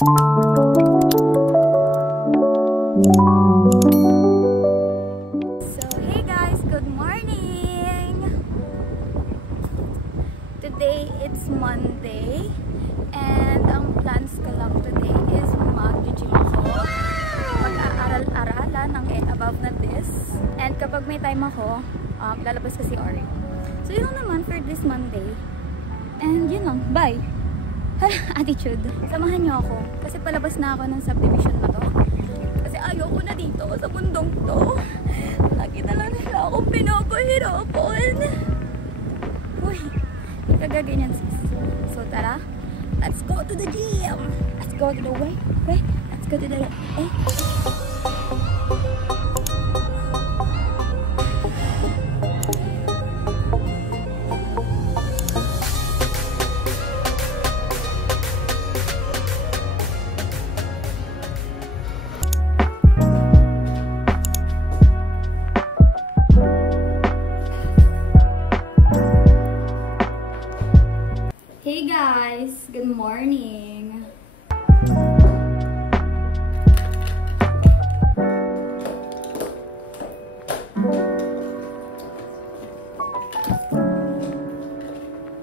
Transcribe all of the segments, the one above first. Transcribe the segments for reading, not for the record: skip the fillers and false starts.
So, hey guys, good morning! Today, it's Monday. And ang plans ko lang today is mag-gym ako. Mag-aaral-aralan ng above na this. And kapag may time ako, lalabas ko si Ori. So, yun naman for this Monday. And yun lang. Bye! Attitude. Samahan niyo ako. Kasi palabas na ako ng subdivision na to. Kasi ayoko na dito sa mundong to. Lagi na lang nila akong pinapahirapan. Uy, hindi ka gaganyan sis. So tara, let's go to the gym. Let's go to the way. Let's go to the Hey guys, good morning.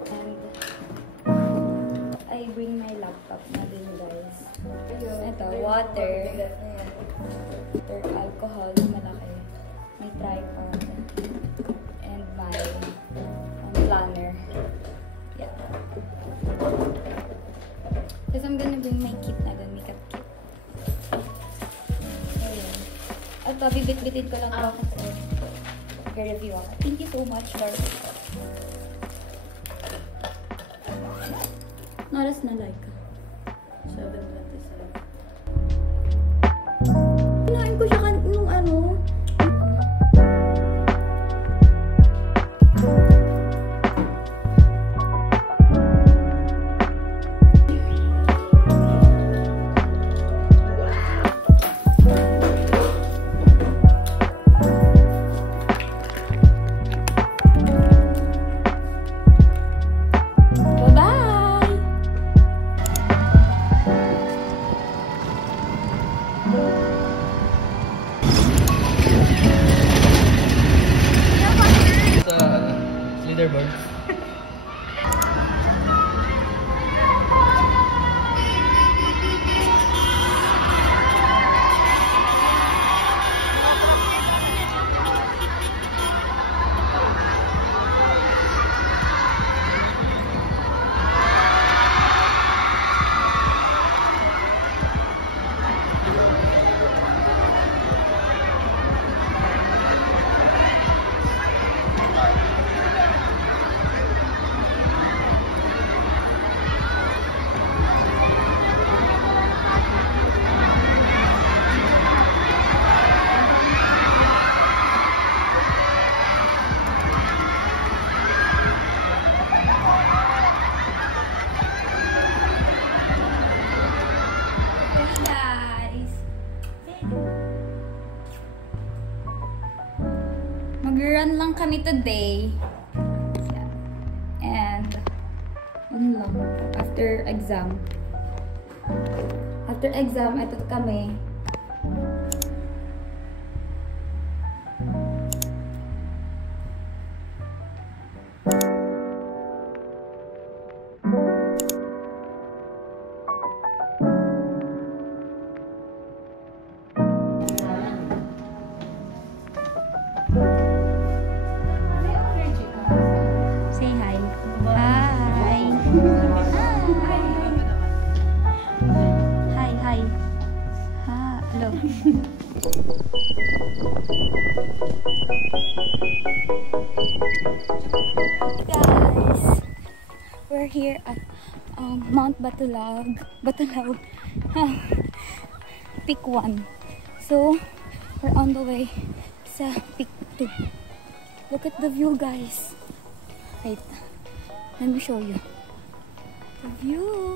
And I bring my laptop na din guys. Ito, water. Or alcohol, malaki. May tripod. And my planner. Yeah. Because I'm gonna bring my kit na doon, makeup kit. Ayun. At bibit-bitin ko lang ako kasi mag-review ako. Thank you so much, Lord. Naras na like. 7:27. Pinain ko siya nung ano. Leaderboard. Mag-run lang kami today. And yun lang. After exam, ito kami. Say hi. Hi. Hi. Hi. Hello. Guys, we're here at Mount Batulaog. Peak 1. So, we're on the way sa Peak 2. Look at the view, guys. Wait, let me show you the view.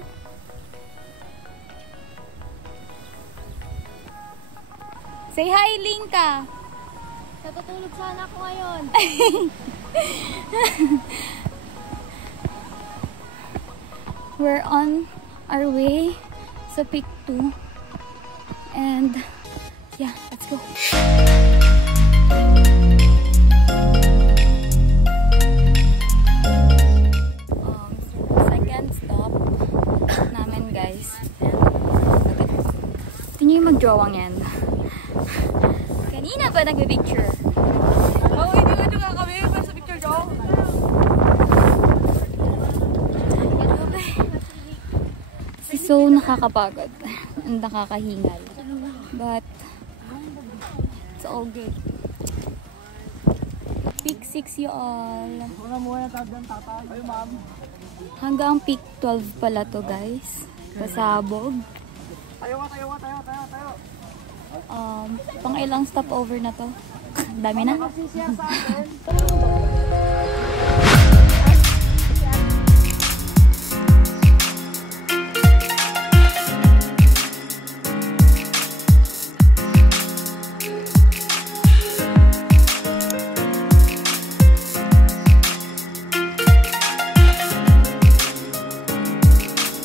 Say hi, Linka. Natutulog sana ako ngayon. We're on our way sa peak 2. And yeah, let's go. Second stop namin, guys. Tingnan yung mag-drawang yan. Kanina pa nag-picture. Oo, hindi ka juga kami sa picture daw. So nakakapagod and nakakahingal. But it's all good. Peak 6 you all. Hanggang peak 12 pala to, guys. Pasabog. Pang ilang stopover na to? Dami na.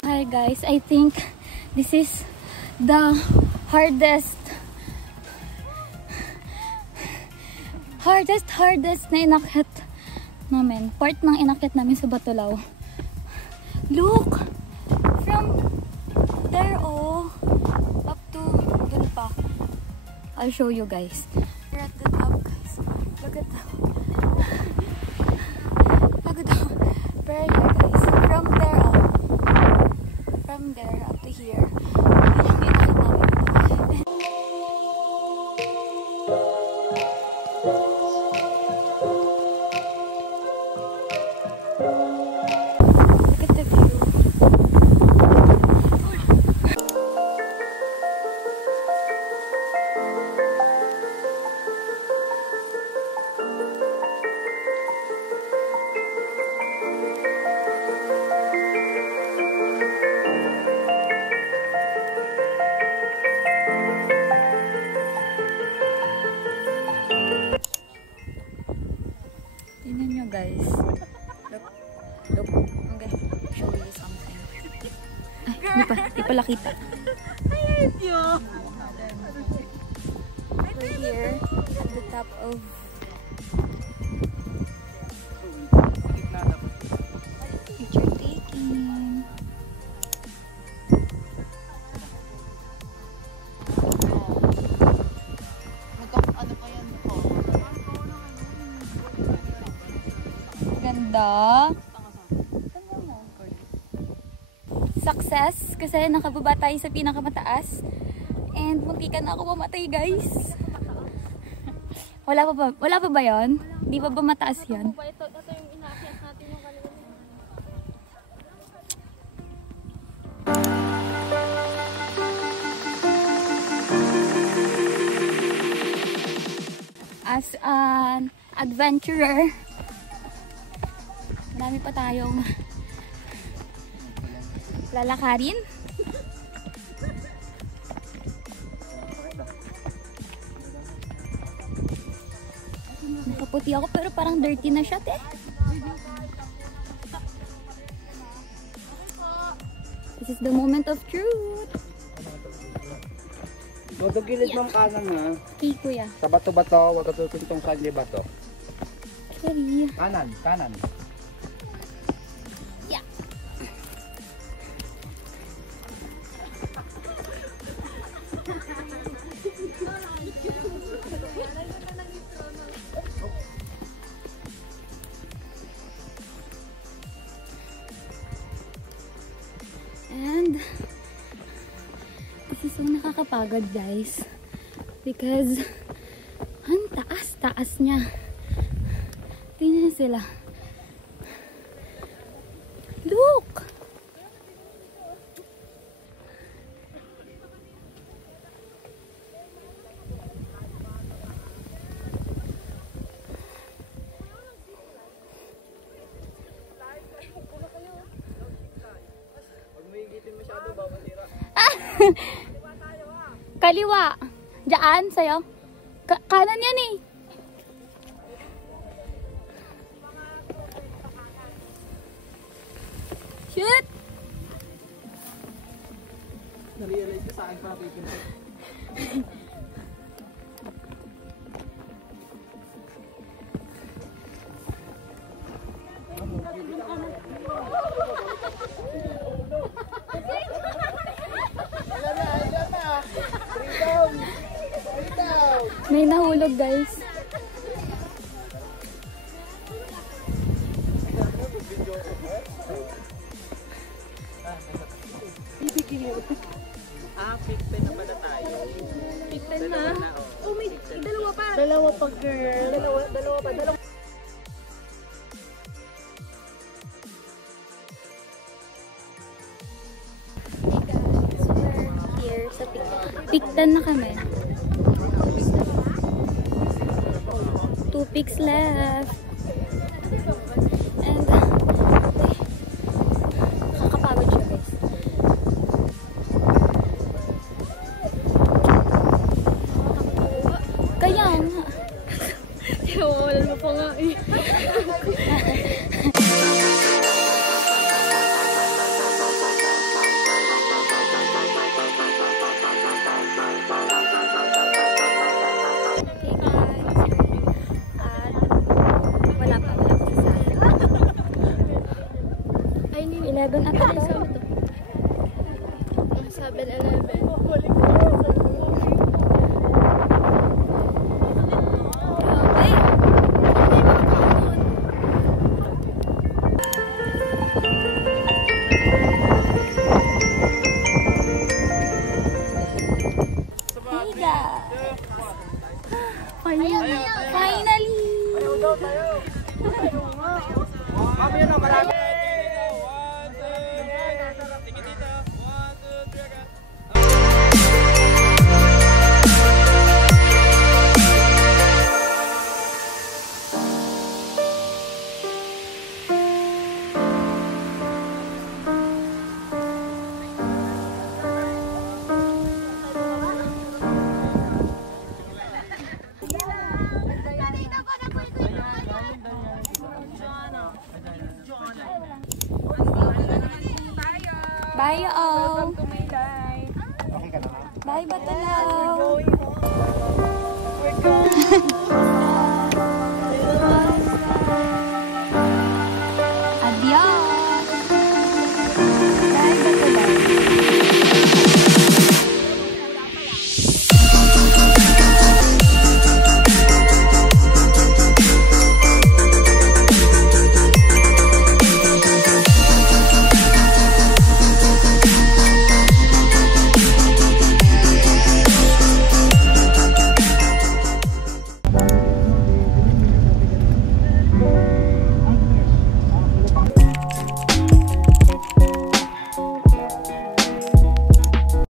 Hi guys, I think this is the hardest na inakyat namin. Part ng inakyat namin sa Batulaw. Look! From there, oh, up to dun pa. I'll show you guys. We're at the top, guys. Look at that. Look at that. Very here, guys. From there up. From there up to here. Inakyat namin. Tingnan nyo, guys. Look. Okay, show you something. Di pala kita. We're here at the top of picture taking. Ganda. Success kasi nakababa tayo sa pinakamataas and muntikan na ako mamatay, guys. Wala pa ba yun? Di pa ba mataas yan? Ito yung inakyat natin yung kanina. As an adventurer, marami pa tayong lalakarin. Nakaputi ako pero parang dirty na siya, te. This is the moment of truth. Matugilid mong kanan ha. Okay, kuya. Sa bato-bato, wag ka tutungtong sa bato. Sorry. Kanan. Yeah. And this is so nakakapagod, guys, because ang taas niya. Tingnan sila. Look! Kaliwa. Diyan, sa'yo. Kanan yan eh. Shoot! Na-realize ko sa akin pa pipinta. May nahulog, guys. Pigpen na pala tayo. Pigpen na. Oh, may dalawa pa. Dalawa pa, girl. Dalawa pa. Hey guys, we're here sa Pictan na kami. 2 pics left. And nakakapagod siya, guys. Kaya nga. Wala mo pa nga eh. Wala pa sa sala. Ay, 11 at ano sa ito? 7-Eleven. Finally! Kami yun, marami. Bye all! Okay ka na? Bye Batalaw! We're going.